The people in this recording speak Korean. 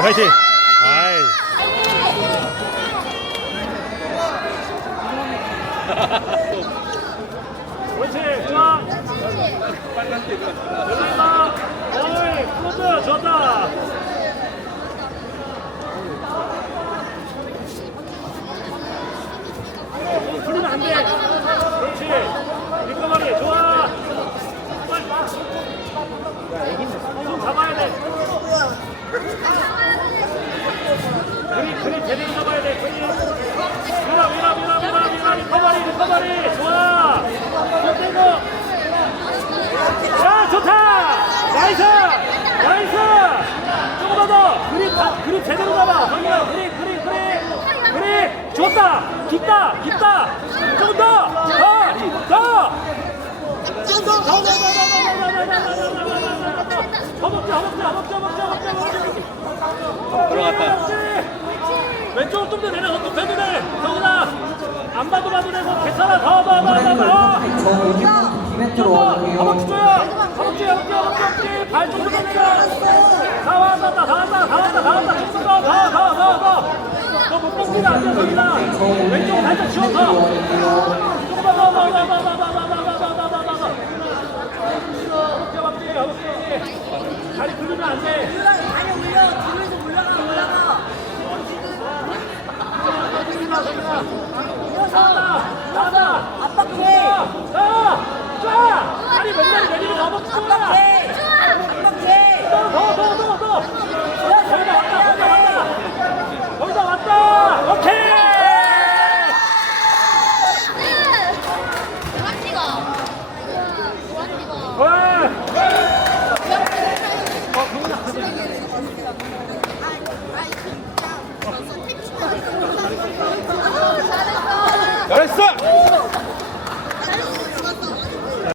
화이팅! 아이. 그렇지, 좋아. 잘한다. 어이, 클로즈, 좋다. 어, 풀리면 안 돼. 그렇지. 리커버리, 좋아. 빨리 가. 손 잡아야 돼. 그리, 그리 제대로 잡아야 돼. 그리. 밀어, 밀어, 밀어, 밀어, 밀어. 리커버리, 리커버리. 좋아. 손 떼고. 야, 좋다. 나이스. 나이스. 조금만 더. 다- 그립 제대로 잡아. 정이야, 그립, 그립, 그립. 그립. 좋다. 깊다, 깊다. 조금 더. 더. 좀 더 내려 좀 빼도 돼 성훈아 안 봐도 봐도 되고 괜찮아 더 봐 봐 봐봐 이벤트로 허벅지야 허벅지 허벅지 허벅지 발좀 더 내려 다 왔다 다 왔다 다 왔다 다 왔다 조금 더더더더더너못 뽑기다 안 돼, 성훈아 왼쪽 살짝 지워서 조금만 더더더더더 나다, 나다. 잘했어!